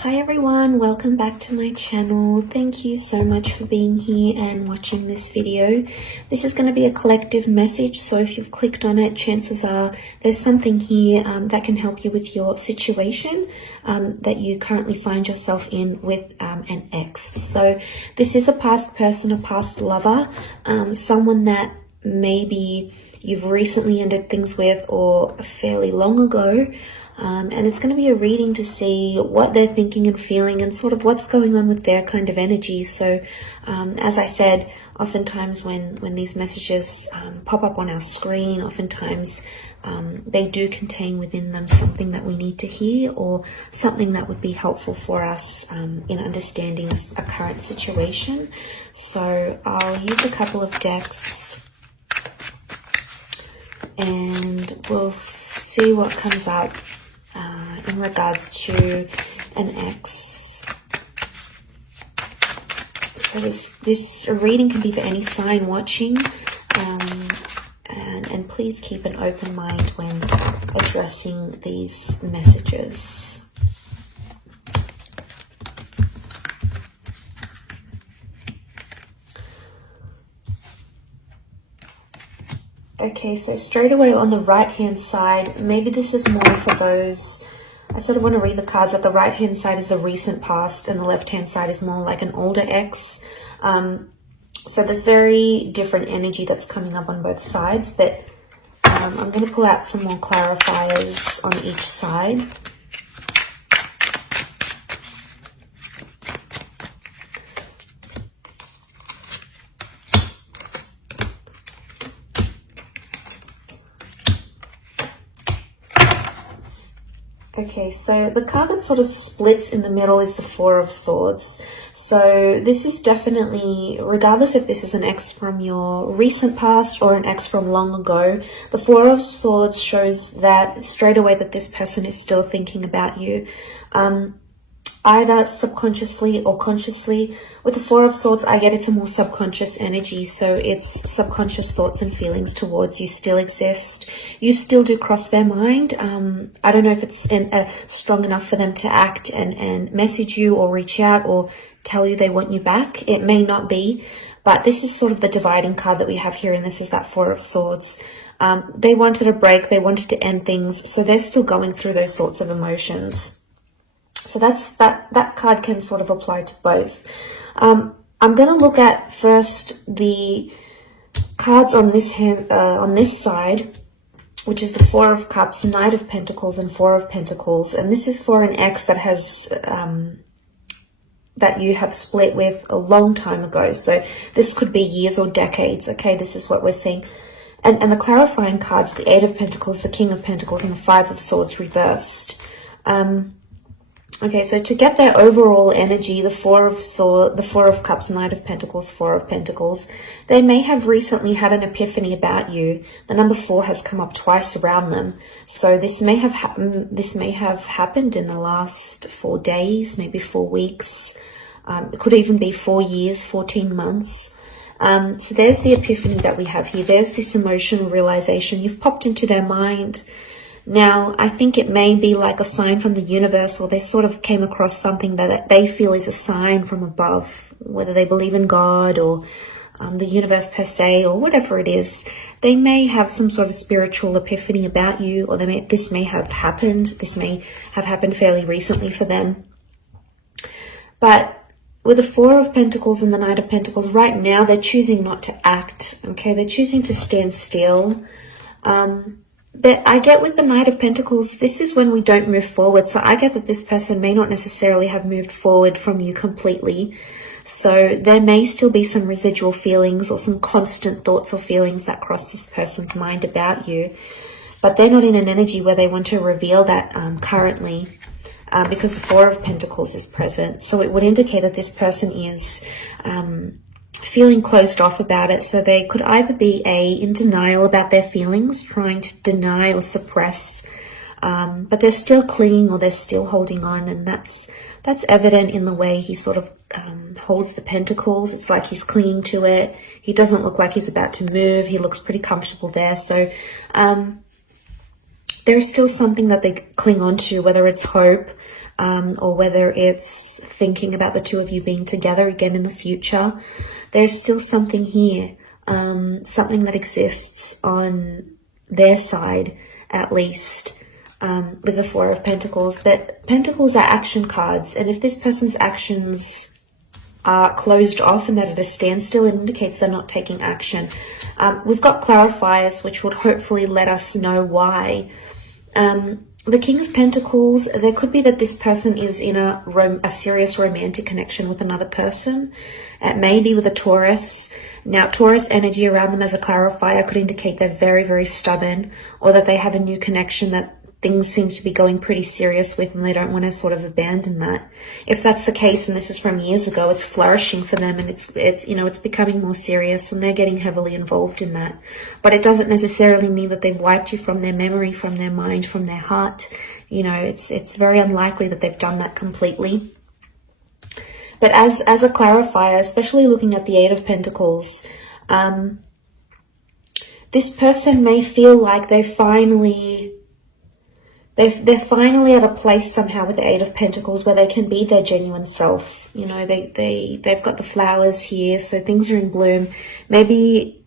Hi everyone, welcome back to my channel. Thank you so much for being here and watching this video. This is going to be a collective message, so if you've clicked on it, chances are there's something here that can help you with your situation that you currently find yourself in with an ex. So this is a past person, a past lover, someone that maybe you've recently ended things with or fairly long ago. And it's going to be a reading to see what they're thinking and feeling and sort of what's going on with their kind of energy. So as I said, oftentimes when these messages pop up on our screen, oftentimes they do contain within them something that we need to hear or something that would be helpful for us in understanding a current situation. So I'll use a couple of decks and we'll see what comes up in regards to an ex. So this reading can be for any sign watching, and please keep an open mind when addressing these messages. Okay, so straight away on the right hand side, maybe this is more for those, I sort of want to read the cards that the right hand side is the recent past and the left hand side is more like an older ex. So there's very different energy that's coming up on both sides, but I'm going to pull out some more clarifiers on each side. Okay, so the card that sort of splits in the middle is the Four of Swords. So this is definitely, regardless if this is an ex from your recent past or an ex from long ago, the Four of Swords shows that straight away that this person is still thinking about you. Either subconsciously or consciously. With the Four of Swords, I get it's a more subconscious energy, so it's subconscious thoughts and feelings towards you still exist. You still do cross their mind. I don't know if it's strong enough for them to act and message you or reach out or tell you they want you back. It may not be, but this is sort of the dividing card that we have here, and this is that Four of Swords. They wanted a break, they wanted to end things, so they're still going through those sorts of emotions. So that card can sort of apply to both. I'm going to look at first the cards on this hand, on this side, which is the Four of Cups, Knight of Pentacles, and Four of Pentacles. And this is for an ex that has that you have split with a long time ago. So this could be years or decades. Okay, this is what we're seeing. And the clarifying cards, the Eight of Pentacles, the King of Pentacles, and the Five of Swords reversed. Okay, so to get their overall energy, the Four of Cups, Knight of Pentacles, Four of Pentacles, they may have recently had an epiphany about you. The number 4 has come up twice around them. So this may have happened in the last 4 days, maybe 4 weeks. It could even be 4 years, 14 months. So there's the epiphany that we have here. There's this emotional realization. You've popped into their mind. Now, I think it may be like a sign from the universe, or they sort of came across something that they feel is a sign from above, whether they believe in God or the universe per se, or whatever it is. They may have some sort of spiritual epiphany about you, or this may have happened. This may have happened fairly recently for them. But with the Four of Pentacles and the Knight of Pentacles, right now they're choosing not to act. Okay, they're choosing to stand still. But I get with the Knight of Pentacles, this is when we don't move forward. So I get that this person may not necessarily have moved forward from you completely. So there may still be some residual feelings or some constant thoughts or feelings that cross this person's mind about you. But they're not in an energy where they want to reveal that currently, because the Four of Pentacles is present. So it would indicate that this person is feeling closed off about it. So they could either be in denial about their feelings, trying to deny or suppress, but they're still clinging or they're still holding on, and that's evident in the way he sort of holds the pentacles. It's like he's clinging to it. He doesn't look like he's about to move. He looks pretty comfortable there. So there's still something that they cling on to, whether it's hope, or whether it's thinking about the two of you being together again in the future. There's still something here, something that exists on their side, at least, with the Four of Pentacles. But Pentacles are action cards, and if this person's actions are closed off and they're at a standstill, it indicates they're not taking action. We've got clarifiers which would hopefully let us know why. The King of Pentacles, there could be that this person is in a serious romantic connection with another person. It may be with a Taurus. Now, Taurus energy around them as a clarifier could indicate they're very, very stubborn, or that they have a new connection that things seem to be going pretty serious with, and they don't want to sort of abandon that. If that's the case, and this is from years ago, it's flourishing for them, and it's becoming more serious, and they're getting heavily involved in that. But it doesn't necessarily mean that they've wiped you from their memory, from their mind, from their heart. It's very unlikely that they've done that completely. But as a clarifier, especially looking at the Eight of Pentacles, this person may feel like they're finally at a place somehow with the Eight of Pentacles where they can be their genuine self. They've got the flowers here, so things are in bloom. Maybe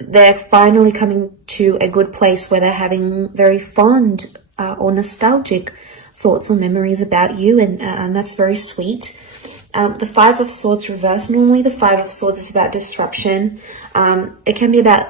they're finally coming to a good place where they're having very fond or nostalgic thoughts or memories about you, and that's very sweet. The Five of Swords reversed. Normally the Five of Swords is about disruption. It can be about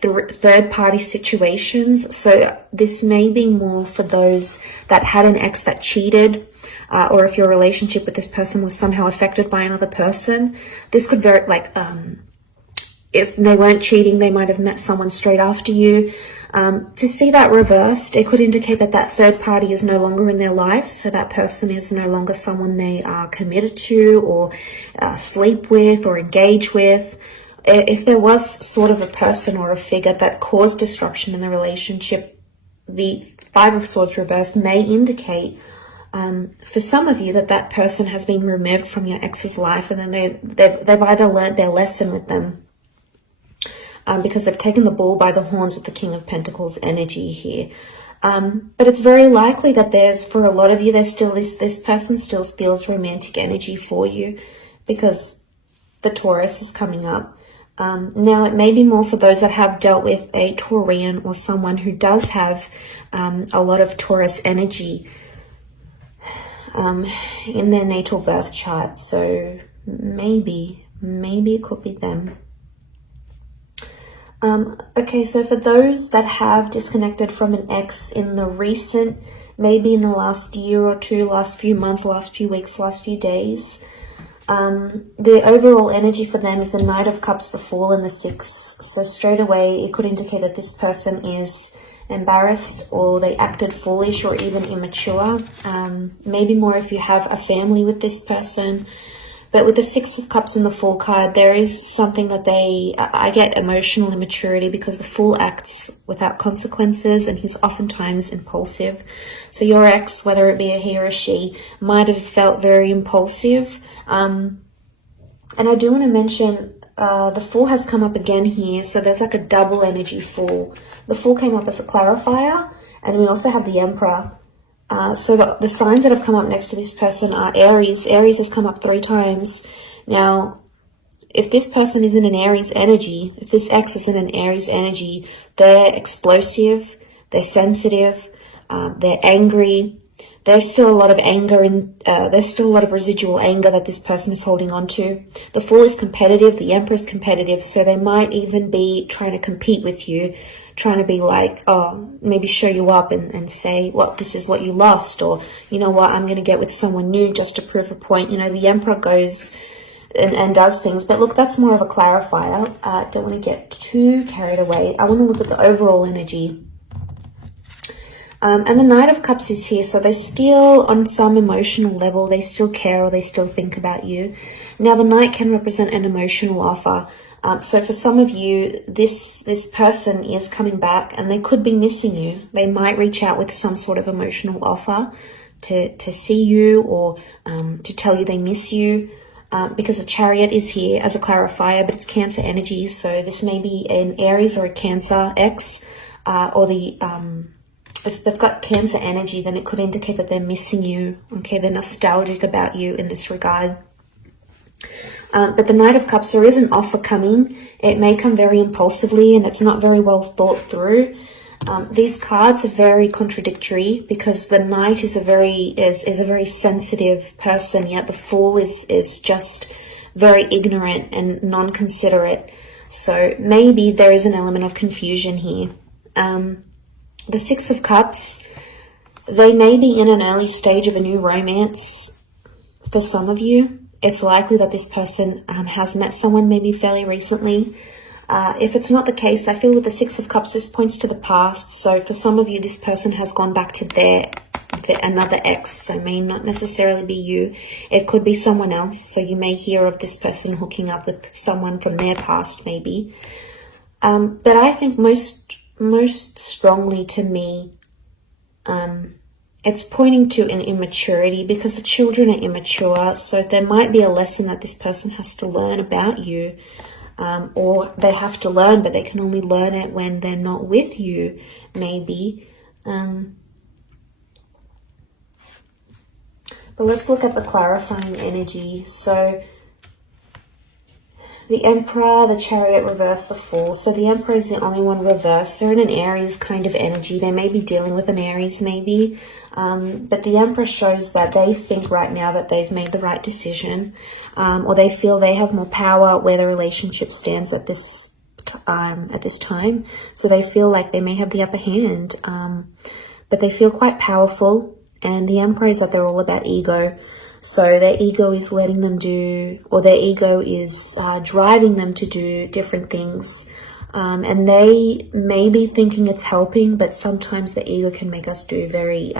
third-party situations, so this may be more for those that had an ex that cheated, or if your relationship with this person was somehow affected by another person. This could very, if they weren't cheating, they might have met someone straight after you. To see that reversed, it could indicate that third party is no longer in their life, so that person is no longer someone they are committed to, or sleep with, or engage with. If there was sort of a person or a figure that caused disruption in the relationship, the Five of Swords reversed may indicate, for some of you, that person has been removed from your ex's life, and then they've either learned their lesson with them, because they've taken the bull by the horns with the King of Pentacles energy here. But it's very likely that for a lot of you, there's still this person still feels romantic energy for you, because the Taurus is coming up. Now, it may be more for those that have dealt with a Taurian or someone who does have a lot of Taurus energy in their natal birth chart. So maybe it could be them. Okay, so for those that have disconnected from an ex in the recent, maybe in the last year or two, last few months, last few weeks, last few days, the overall energy for them is the Knight of Cups, the Fool, and the Six. So straight away, it could indicate that this person is embarrassed, or they acted foolish, or even immature. Maybe more if you have a family with this person. But with the Six of Cups and the Fool card, there is something that I get emotional immaturity, because the Fool acts without consequences, and he's oftentimes impulsive. So your ex, whether it be a he or a she, might have felt very impulsive. And I do want to mention, the Fool has come up again here, so there's like a double energy Fool. The Fool came up as a clarifier, and we also have the Emperor. So the signs that have come up next to this person are Aries. Aries has come up 3 times. Now, if this person is in an Aries energy, if this ex is in an Aries energy, they're explosive, they're sensitive, they're angry. There's still a lot of anger, and there's still a lot of residual anger that this person is holding on to. The Fool is competitive, the Emperor is competitive, so they might even be trying to compete with you, trying to be like, maybe show you up and say, well, this is what you lost, or, you know what, I'm going to get with someone new just to prove a point. The Emperor goes and does things. But look, that's more of a clarifier. Don't want to get too carried away. I want to look at the overall energy. And the Knight of Cups is here, so they still, on some emotional level, they still care, or they still think about you. Now, the Knight can represent an emotional offer. So for some of you, this person is coming back, and they could be missing you. They might reach out with some sort of emotional offer to see you, or to tell you they miss you, because the Chariot is here as a clarifier, but it's Cancer energy. So this may be an Aries or a Cancer ex, or the if they've got Cancer energy, then it could indicate that they're missing you. Okay, they're nostalgic about you in this regard. But the Knight of Cups, there is an offer coming. It may come very impulsively and it's not very well thought through. These cards are very contradictory because the Knight is a very sensitive person, yet the Fool is just very ignorant and non-considerate. So maybe there is an element of confusion here. The Six of Cups, they may be in an early stage of a new romance for some of you. It's likely that this person has met someone maybe fairly recently. If it's not the case, I feel with the Six of Cups, this points to the past. So for some of you, this person has gone back to another ex. So it may not necessarily be you. It could be someone else. So you may hear of this person hooking up with someone from their past, maybe. But I think most strongly to me, it's pointing to an immaturity because the children are immature. So there might be a lesson that this person has to learn about you, or they have to learn, but they can only learn it when they're not with you, maybe. But let's look at the clarifying energy. So the Emperor, the Chariot reversed, the Fool. So the Emperor is the only one reversed. They're in an Aries kind of energy. They may be dealing with an Aries maybe. But the Emperor shows that they think right now that they've made the right decision. Or they feel they have more power where the relationship stands at this time. So they feel like they may have the upper hand. But they feel quite powerful. And the Emperor is that they're all about ego. So their ego is letting them do, or their ego is driving them to do different things. And they may be thinking it's helping, but sometimes the ego can make us do very,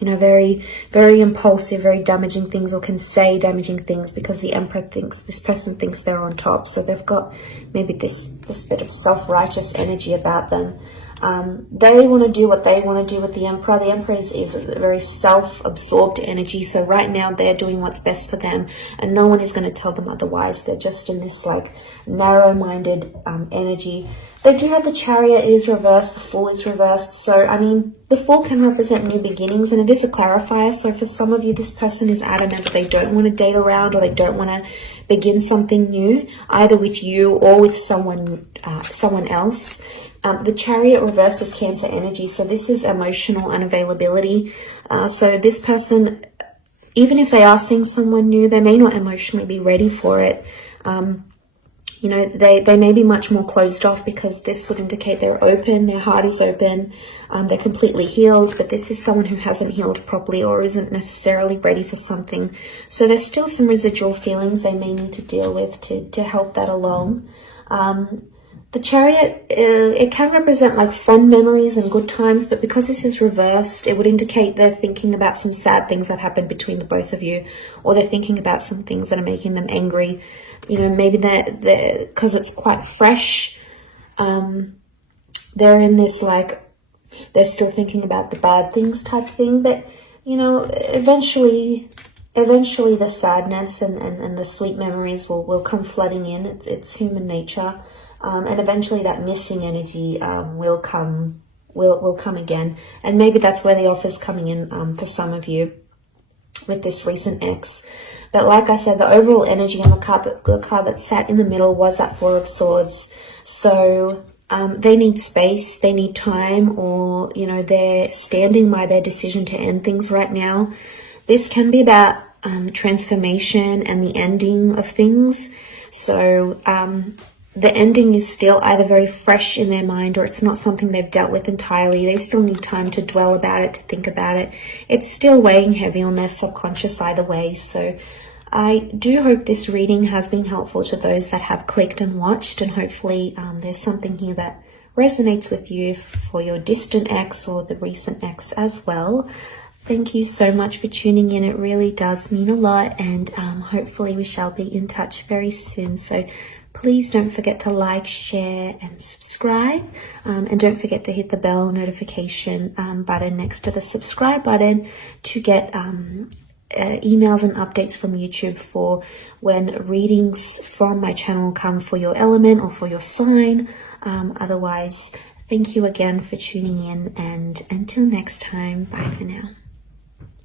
very, very impulsive, very damaging things, or can say damaging things because the Emperor thinks, this person thinks they're on top. So they've got maybe this bit of self-righteous energy about them. They want to do what they want to do with the Emperor. The Emperor is a very self-absorbed energy. So right now they're doing what's best for them and no one is going to tell them otherwise. They're just in this like narrow-minded energy. They do have the Chariot is reversed. The Fool is reversed. So, I mean, the Fool can represent new beginnings and it is a clarifier. So for some of you, this person is adamant that they don't want to date around or they don't want to begin something new, either with you or with someone else. The Chariot reversed is Cancer energy. So this is emotional unavailability. So this person, even if they are seeing someone new, they may not emotionally be ready for it. They may be much more closed off because this would indicate they're open, their heart is open, they're completely healed, but this is someone who hasn't healed properly or isn't necessarily ready for something. So there's still some residual feelings they may need to deal with to help that along. The Chariot, it can represent like fond memories and good times, but because this is reversed, it would indicate they're thinking about some sad things that happened between the both of you, or they're thinking about some things that are making them angry. Maybe they're because it's quite fresh. They're in this like, they're still thinking about the bad things type thing, but eventually the sadness and the sweet memories will come flooding in. It's human nature. And eventually that missing energy will come again. And maybe that's where the offer's coming in for some of you with this recent ex. But like I said, the overall energy on the card that sat in the middle was that Four of Swords. So they need space, they need time, or, they're standing by their decision to end things right now. This can be about transformation and the ending of things. So the ending is still either very fresh in their mind or it's not something they've dealt with entirely. They still need time to dwell about it, to think about it. It's still weighing heavy on their subconscious either way. So I do hope this reading has been helpful to those that have clicked and watched, and hopefully there's something here that resonates with you for your distant ex or the recent ex as well. Thank you so much for tuning in. It really does mean a lot, and hopefully we shall be in touch very soon. So please don't forget to like, share and subscribe, and don't forget to hit the bell notification button next to the subscribe button to get emails and updates from YouTube for when readings from my channel come for your element or for your sign. Otherwise, Thank you again for tuning in, and until next time, bye for now.